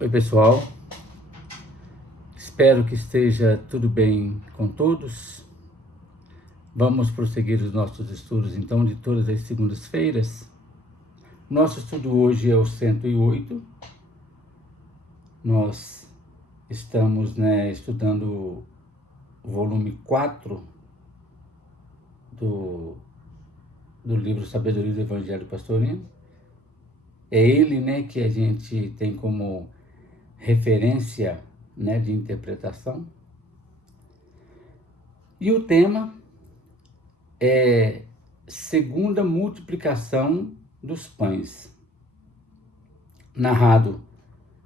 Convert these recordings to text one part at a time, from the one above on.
Oi, pessoal. Espero que esteja tudo bem com todos. Vamos prosseguir os nossos estudos, então, de todas as segundas-feiras. Nosso estudo hoje é o 108. Nós estamos, estudando o volume 4 do livro Sabedoria do Evangelho Pastorino. É ele, que a gente tem como referência, de interpretação. E o tema é segunda multiplicação dos pães, narrado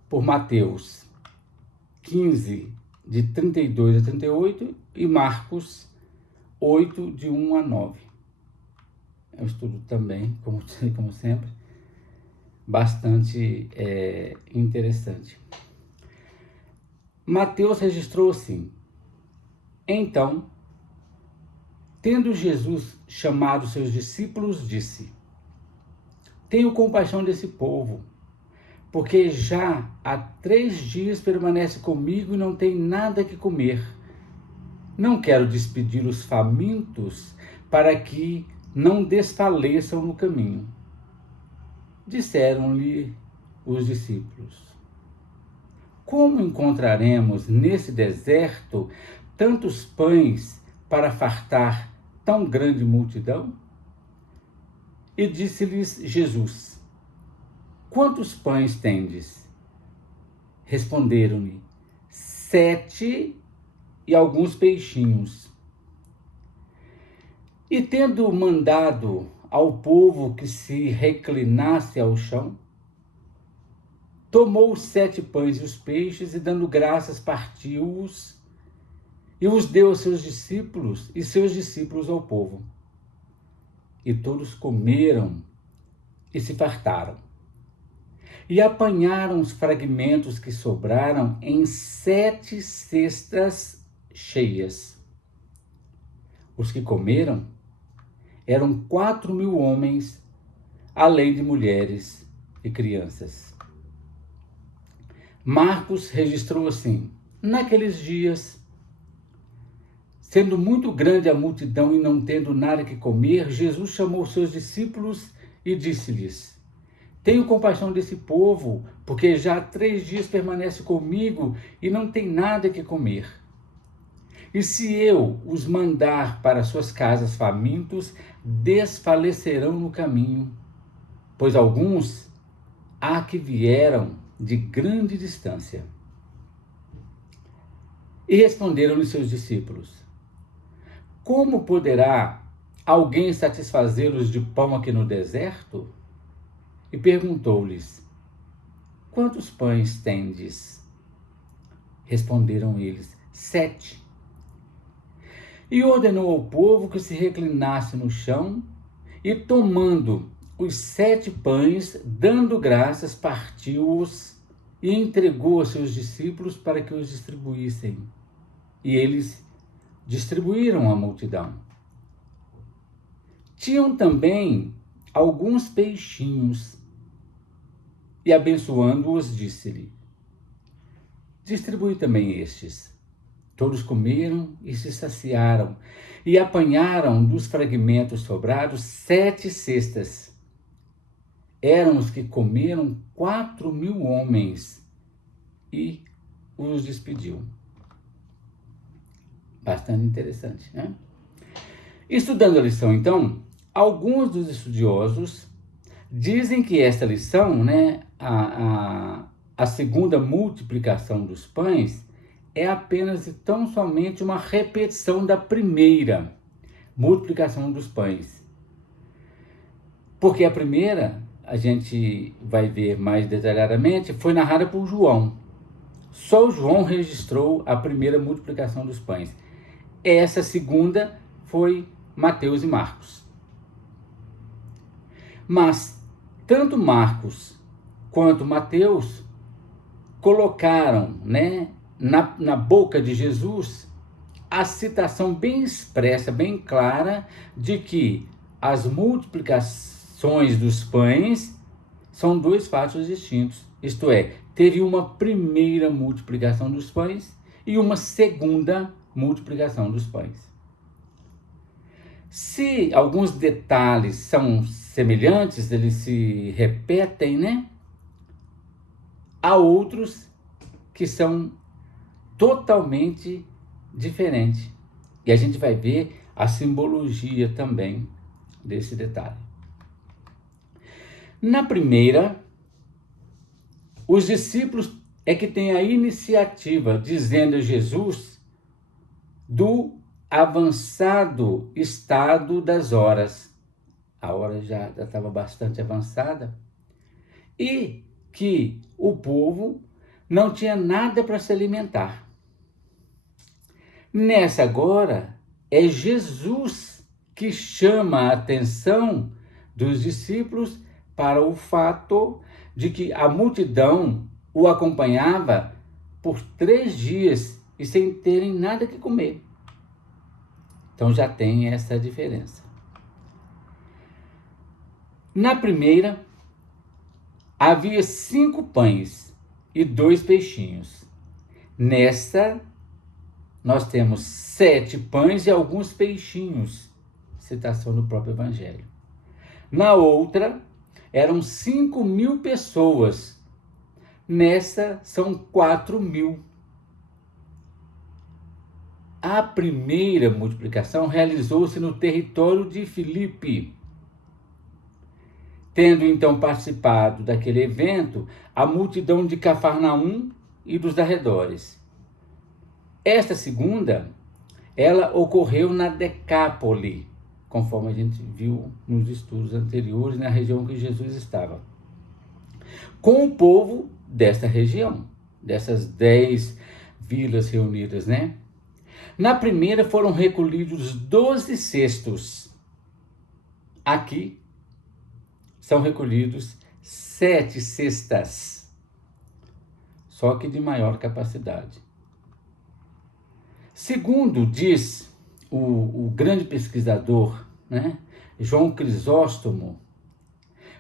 por Mateus 15, de 32 a 38, e Marcos 8, de 1 a 9. É um estudo também, como sempre, bastante interessante. Mateus registrou assim: Então, tendo Jesus chamado seus discípulos, disse: Tenho compaixão desse povo, porque já há 3 dias permanece comigo e não tem nada que comer. Não quero despedir os famintos para que não desfaleçam no caminho. Disseram-lhe os discípulos: Como encontraremos nesse deserto tantos pães para fartar tão grande multidão? E disse-lhes Jesus: Quantos pães tendes? Responderam-lhe: 7 e alguns peixinhos. E tendo mandado ao povo que se reclinasse ao chão, tomou os 7 pães e os peixes, e dando graças, partiu-os, e os deu aos seus discípulos, e seus discípulos ao povo. E todos comeram e se fartaram. E apanharam os fragmentos que sobraram em 7 cestas cheias. Os que comeram eram 4.000 homens, além de mulheres e crianças. Marcos registrou assim: Naqueles dias, sendo muito grande a multidão e não tendo nada que comer, Jesus chamou seus discípulos e disse-lhes: Tenho compaixão desse povo, porque já há 3 dias permanece comigo e não tem nada que comer. E se eu os mandar para suas casas famintos, desfalecerão no caminho, pois alguns há que vieram de grande distância. E responderam-lhe seus discípulos: Como poderá alguém satisfazê-los de pão aqui no deserto? E perguntou-lhes: Quantos pães tendes? Responderam eles: 7. E ordenou ao povo que se reclinasse no chão, e tomando os 7 pães, dando graças, partiu-os e entregou aos seus discípulos para que os distribuíssem. E eles distribuíram à multidão. Tinham também alguns peixinhos, e abençoando-os, disse-lhe: Distribui também estes. Todos comeram e se saciaram, e apanharam dos fragmentos sobrados 7 cestas. Eram os que comeram 4.000 homens, e os despediu. Bastante interessante, né? Estudando a lição, então, alguns dos estudiosos dizem que esta lição, a segunda multiplicação dos pães, é apenas e tão somente uma repetição da primeira multiplicação dos pães. Porque a primeira, a gente vai ver mais detalhadamente, foi narrada por João. Só o João registrou a primeira multiplicação dos pães. Essa segunda foi Mateus e Marcos. Mas tanto Marcos quanto Mateus colocaram, na boca de Jesus a citação bem expressa, bem clara, de que as multiplicações dos pães são dois fatos distintos. Isto é, teve uma primeira multiplicação dos pães e uma segunda multiplicação dos pães. Se alguns detalhes são semelhantes, eles se repetem, né? Há outros que são totalmente diferentes. E a gente vai ver a simbologia também desse detalhe. Na primeira, os discípulos é que têm a iniciativa, dizendo a Jesus do avançado estado das horas. A hora já estava bastante avançada. E que o povo não tinha nada para se alimentar. Nessa agora, é Jesus que chama a atenção dos discípulos para o fato de que a multidão o acompanhava por 3 dias e sem terem nada que comer. Então já tem essa diferença. Na primeira, havia 5 pães e 2 peixinhos. Nesta, nós temos 7 pães e alguns peixinhos. Citação do próprio Evangelho. Na outra, eram 5.000 pessoas. Nessa, são 4.000. A primeira multiplicação realizou-se no território de Filipe. Tendo então participado daquele evento, a multidão de Cafarnaum e dos arredores. Esta segunda, ela ocorreu na Decápole, conforme a gente viu nos estudos anteriores, na região que Jesus estava, com o povo desta região, dessas 10 vilas reunidas, né? Na primeira foram recolhidos 12 cestos. Aqui são recolhidos 7 cestas, só que de maior capacidade. Segundo diz o grande pesquisador, né, João Crisóstomo,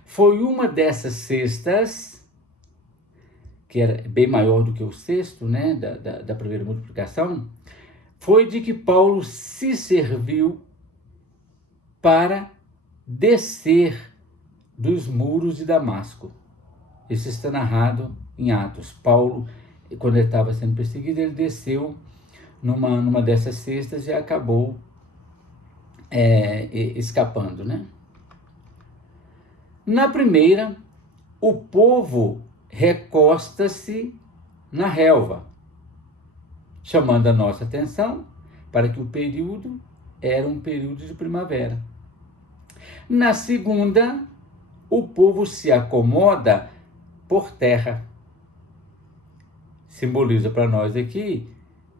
foi uma dessas cestas, que era bem maior do que o cesto, né, da primeira multiplicação, foi de que Paulo se serviu para descer dos muros de Damasco. Isso está narrado em Atos. Paulo, quando ele estava sendo perseguido, ele desceu numa dessas cestas e acabou escapando, né? Na primeira, o povo recosta-se na relva, chamando a nossa atenção para que o período era um período de primavera. Na segunda, o povo se acomoda por terra. Simboliza para nós aqui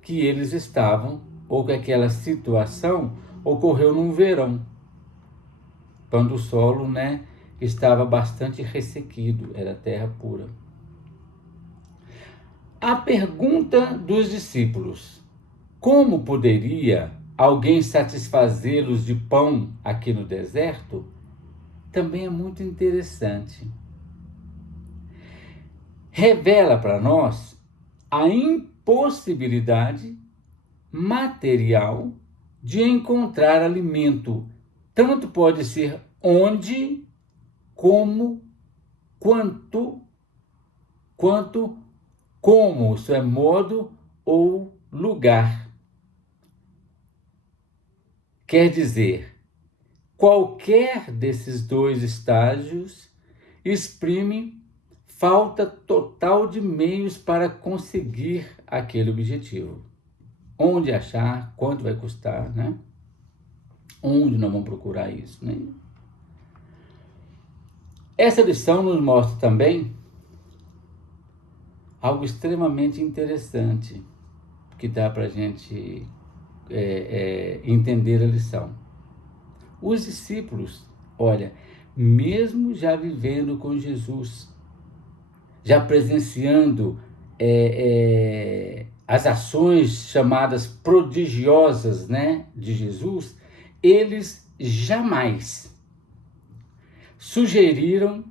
que eles estavam, ou que aquela situação ocorreu num verão, quando o solo, né, estava bastante ressequido, era terra pura. A pergunta dos discípulos: como poderia alguém satisfazê-los de pão aqui no deserto? Também é muito interessante. Revela para nós a impossibilidade material de encontrar alimento. Tanto pode ser onde, como, quanto, como, isso é modo ou lugar. Quer dizer, qualquer desses 2 estágios exprime falta total de meios para conseguir aquele objetivo. Onde achar, quanto vai custar, né? Onde nós vamos procurar isso, né? Essa lição nos mostra também algo extremamente interessante que dá para a gente entender a lição. Os discípulos, olha, mesmo já vivendo com Jesus, já presenciando as ações chamadas prodigiosas, né, de Jesus, eles jamais sugeriram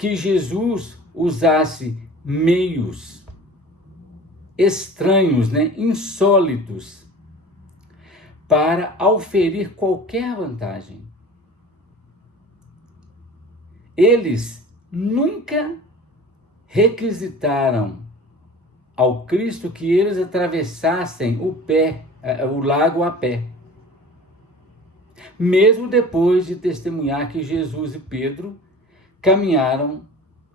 que Jesus usasse meios estranhos, né, insólitos, para auferir qualquer vantagem. Eles nunca requisitaram ao Cristo que eles atravessassem o lago a pé. Mesmo depois de testemunhar que Jesus e Pedro caminharam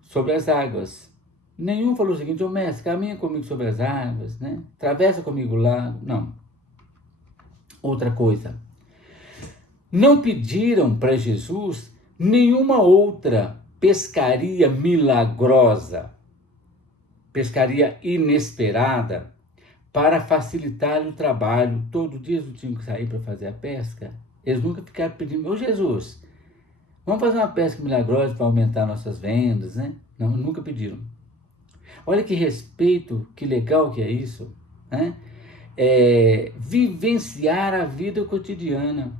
sobre as águas. Nenhum falou o seguinte: ô mestre, caminha comigo sobre as águas, né? Atravessa comigo o lago. Não. Outra coisa. Não pediram para Jesus nenhuma outra pescaria milagrosa, pescaria inesperada, para facilitar o trabalho. Todo dia eles tinham que sair para fazer a pesca. Eles nunca ficaram pedindo: ô Jesus, vamos fazer uma pesca milagrosa para aumentar nossas vendas, né? Não, nunca pediram. Olha que respeito, que legal que é isso, né? Vivenciar a vida cotidiana.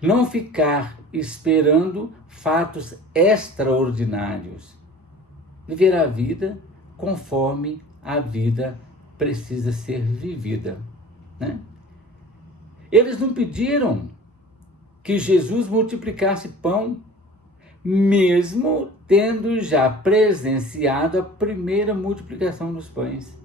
Não ficar esperando fatos extraordinários. Viver a vida conforme a vida precisa ser vivida, né? Eles não pediram que Jesus multiplicasse pão, mesmo tendo já presenciado a primeira multiplicação dos pães.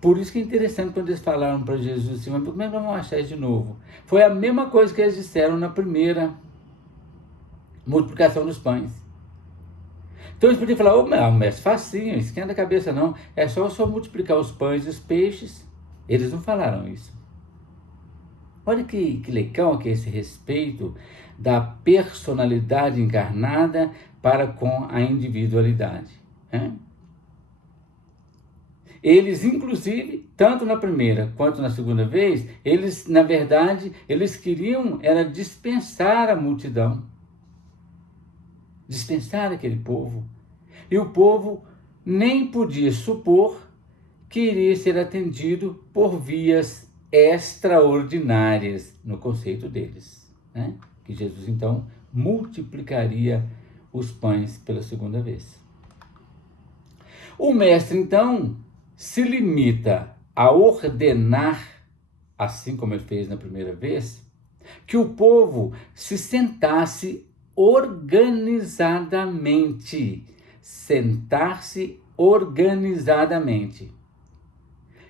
Por isso que é interessante quando eles falaram para Jesus assim: mas como é que vamos achar isso de novo? Foi a mesma coisa que eles disseram na primeira multiplicação dos pães. Então eles podiam falar: ô mestre, facinho, esquenta a cabeça não, é só multiplicar os pães e os peixes. Eles não falaram isso. Olha que legal que é esse respeito da personalidade encarnada para com a individualidade, né? Eles, inclusive, tanto na primeira quanto na segunda vez, eles, na verdade, eles queriam era dispensar a multidão, dispensar aquele povo. E o povo nem podia supor que iria ser atendido por vias extraordinárias no conceito deles, né? Que Jesus, então, multiplicaria os pães pela segunda vez. O mestre, então, se limita a ordenar, assim como ele fez na primeira vez, que o povo se sentasse organizadamente. Sentar-se organizadamente.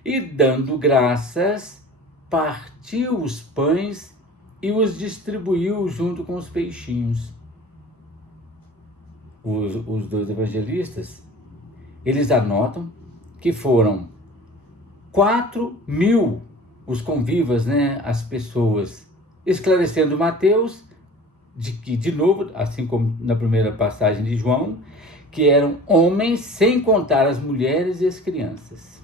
E, dando graças, partiu os pães e os distribuiu junto com os peixinhos. Os dois evangelistas, eles anotam que foram 4.000 os convivas, né, as pessoas, esclarecendo Mateus, de que, de novo, assim como na primeira passagem de João, que eram homens, sem contar as mulheres e as crianças.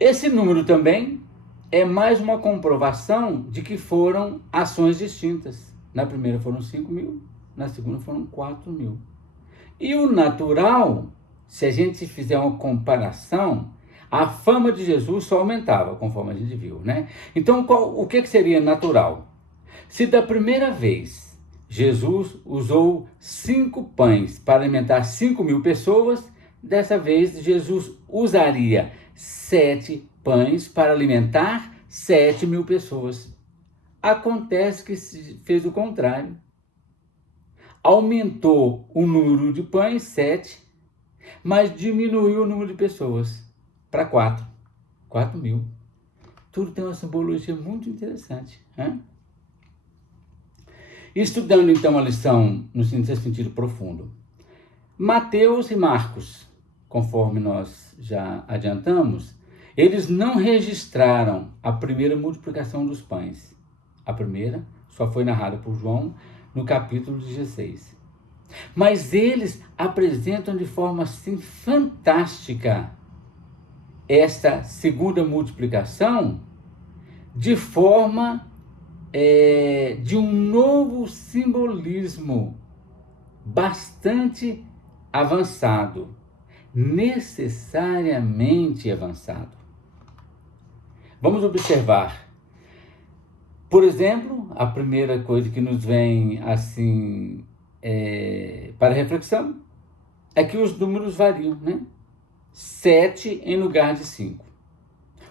Esse número também é mais uma comprovação de que foram ações distintas. Na primeira foram 5.000, na segunda foram 4.000. E o natural, se a gente fizer uma comparação, a fama de Jesus só aumentava, conforme a gente viu, né? Então, o que seria natural? Se da primeira vez Jesus usou 5 pães para alimentar 5.000 pessoas, dessa vez Jesus usaria 7 pães para alimentar 7.000 pessoas. Acontece que se fez o contrário. Aumentou o número de pães, 7, mas diminuiu o número de pessoas para 4.000. Tudo tem uma simbologia muito interessante, né? Estudando então a lição no sentido profundo, Mateus e Marcos, conforme nós já adiantamos, eles não registraram a primeira multiplicação dos pães. A primeira só foi narrada por João no capítulo 16. Mas eles apresentam de forma assim fantástica esta segunda multiplicação de forma de um novo simbolismo bastante avançado, necessariamente avançado. Vamos observar. Por exemplo, a primeira coisa que nos vem assim para reflexão é que os números variam, né? 7 em lugar de 5.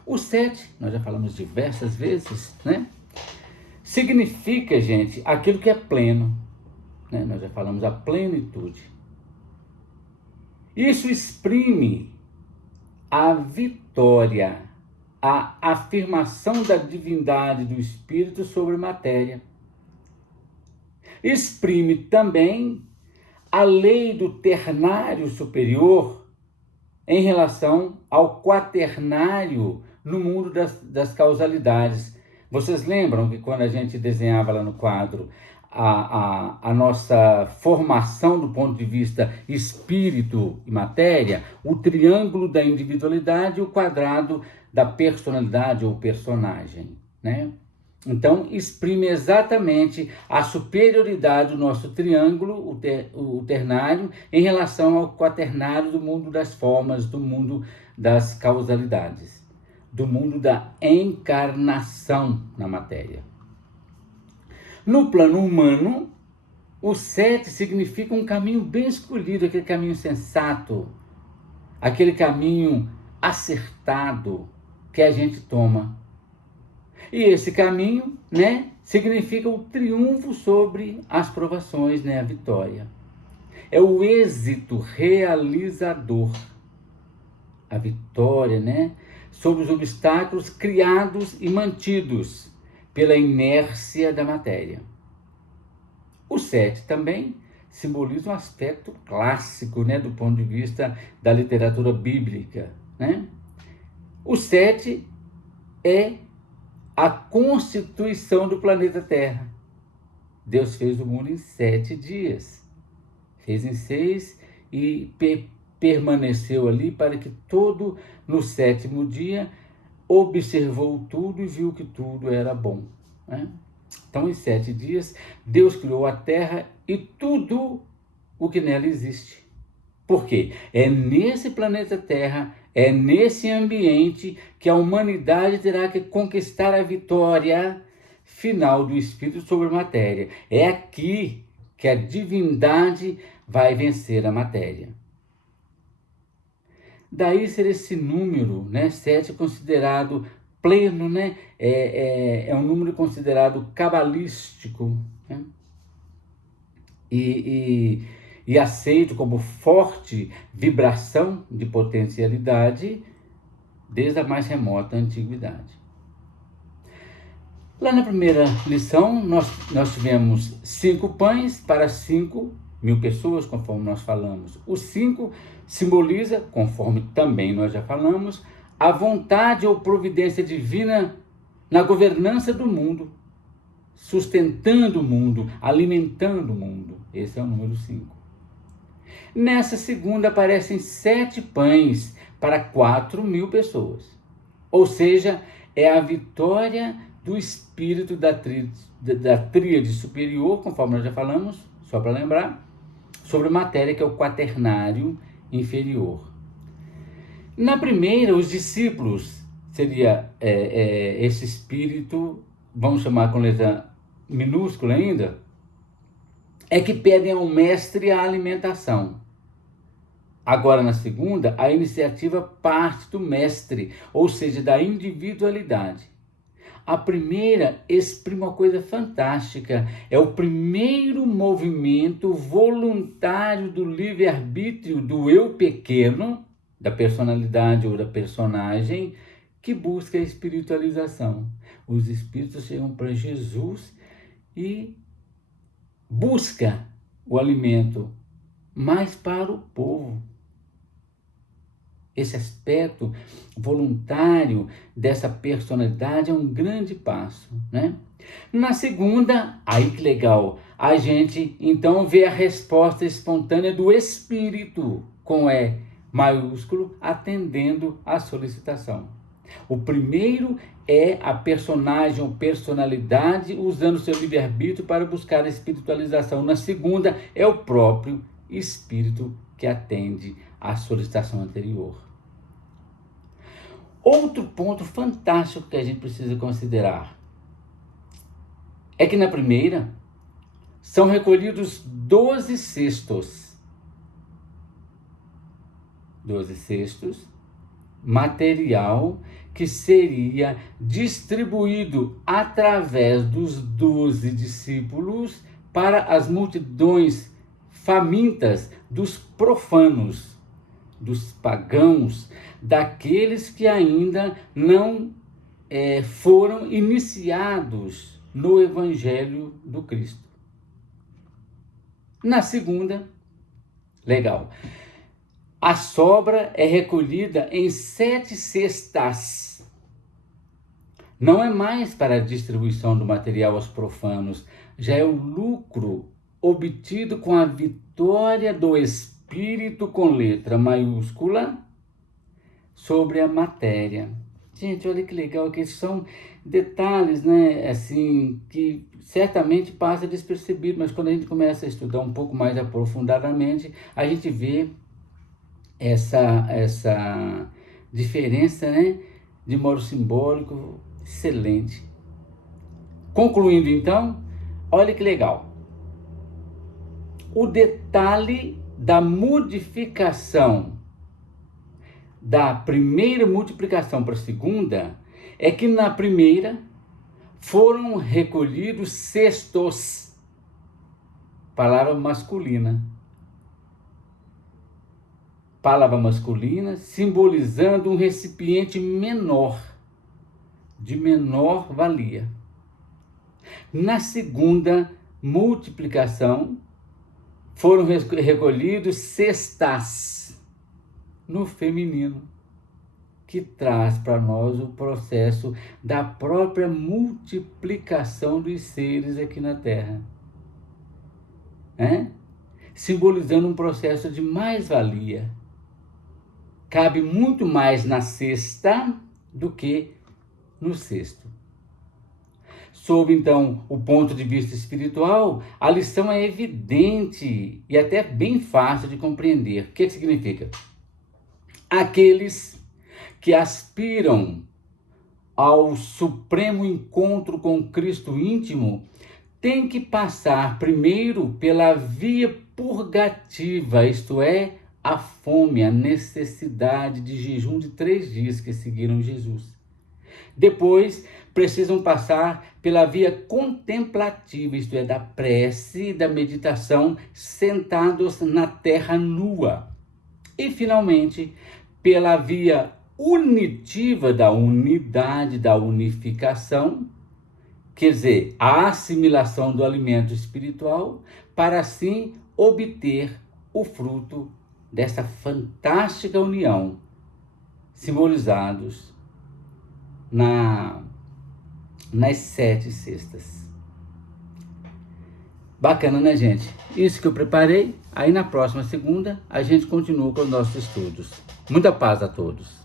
O 7, nós já falamos diversas vezes, né? Significa, gente, aquilo que é pleno, né? Nós já falamos a plenitude. Isso exprime a vitória, a afirmação da divindade do Espírito sobre a matéria. Exprime também a lei do ternário superior em relação ao quaternário no mundo das causalidades. Vocês lembram que quando a gente desenhava lá no quadro a nossa formação do ponto de vista espírito e matéria, o triângulo da individualidade e o quadrado da personalidade ou personagem, né? Então, exprime exatamente a superioridade do nosso triângulo, o ternário, em relação ao quaternário do mundo das formas, do mundo das causalidades, do mundo da encarnação na matéria. No plano humano, o 7 significa um caminho bem escolhido, aquele caminho sensato, aquele caminho acertado que a gente toma. E esse caminho, né, significa o triunfo sobre as provações, né, a vitória. É o êxito realizador, a vitória, né, sobre os obstáculos criados e mantidos pela inércia da matéria. O 7 também simboliza um aspecto clássico, né, do ponto de vista da literatura bíblica, né? O 7 é a constituição do planeta Terra. Deus fez o mundo em 7 dias. Fez em 6 e permaneceu ali para que todo, no 7º dia, observou tudo e viu que tudo era bom, né? Então, em 7 dias, Deus criou a Terra e tudo o que nela existe. Por quê? É nesse planeta Terra, é nesse ambiente que a humanidade terá que conquistar a vitória final do Espírito sobre a matéria. É aqui que a divindade vai vencer a matéria. Daí ser esse número, né, 7 considerado pleno, né, é um número considerado cabalístico, né, e aceito como forte vibração de potencialidade desde a mais remota antiguidade. Lá na primeira lição, nós tivemos 5 pães para 5.000 pessoas, conforme nós falamos. O 5 simboliza, conforme também nós já falamos, a vontade ou providência divina na governança do mundo, sustentando o mundo, alimentando o mundo. Esse é o número 5. Nessa segunda aparecem 7 pães para 4.000 pessoas. Ou seja, é a vitória do espírito da tríade superior, conforme nós já falamos, só para lembrar, sobre matéria, que é o quaternário inferior. Na primeira, os discípulos, seria esse espírito, vamos chamar com letra minúscula ainda, é que pedem ao mestre a alimentação. Agora, na segunda, a iniciativa parte do mestre, ou seja, da individualidade. A primeira exprime uma coisa fantástica, é o primeiro movimento voluntário do livre-arbítrio do eu pequeno, da personalidade ou da personagem, que busca a espiritualização. Os espíritos chegam para Jesus e busca o alimento, mas para o povo. Esse aspecto voluntário dessa personalidade é um grande passo, né? Na segunda, aí que legal, a gente então vê a resposta espontânea do espírito, com E maiúsculo, atendendo à solicitação. O primeiro é a personagem ou personalidade usando seu livre-arbítrio para buscar a espiritualização. Na segunda, é o próprio espírito que atende à solicitação anterior. Outro ponto fantástico que a gente precisa considerar. é que na primeira são recolhidos 12 cestos. 12 cestos, material que seria distribuído através dos 12 discípulos para as multidões famintas dos profanos, dos pagãos, daqueles que ainda não foram iniciados no Evangelho do Cristo. Na segunda, legal, a sobra é recolhida em 7 cestas. Não é mais para a distribuição do material aos profanos, já é o lucro obtido com a vitória do Espírito com letra maiúscula sobre a matéria. Gente, olha que legal, que são detalhes, né, assim, que certamente passa despercebido, mas quando a gente começa a estudar um pouco mais aprofundadamente, a gente vê essa diferença, né, de modo simbólico, excelente. Concluindo então, olha que legal. O detalhe da modificação da primeira multiplicação para a segunda é que na primeira foram recolhidos cestos, palavra masculina. Palavra masculina simbolizando um recipiente menor, de menor valia. Na segunda multiplicação, foram recolhidos cestas, no feminino, que traz para nós o processo da própria multiplicação dos seres aqui na Terra. Simbolizando um processo de mais-valia. Cabe muito mais na cesta do que no cesto. Sob, então, o ponto de vista espiritual, a lição é evidente e até bem fácil de compreender. O que significa? Aqueles que aspiram ao supremo encontro com Cristo íntimo têm que passar primeiro pela via purgativa, isto é, a fome, a necessidade de jejum de 3 dias que seguiram Jesus. Depois, precisam passar pela via contemplativa, isto é, da prece e da meditação, sentados na terra nua. E, finalmente, pela via unitiva da unidade, da unificação, quer dizer, a assimilação do alimento espiritual, para assim obter o fruto dessa fantástica união, simbolizados nas 7 cestas. Bacana, né, gente? Isso que eu preparei. Aí na próxima segunda a gente continua com os nossos estudos. Muita paz a todos.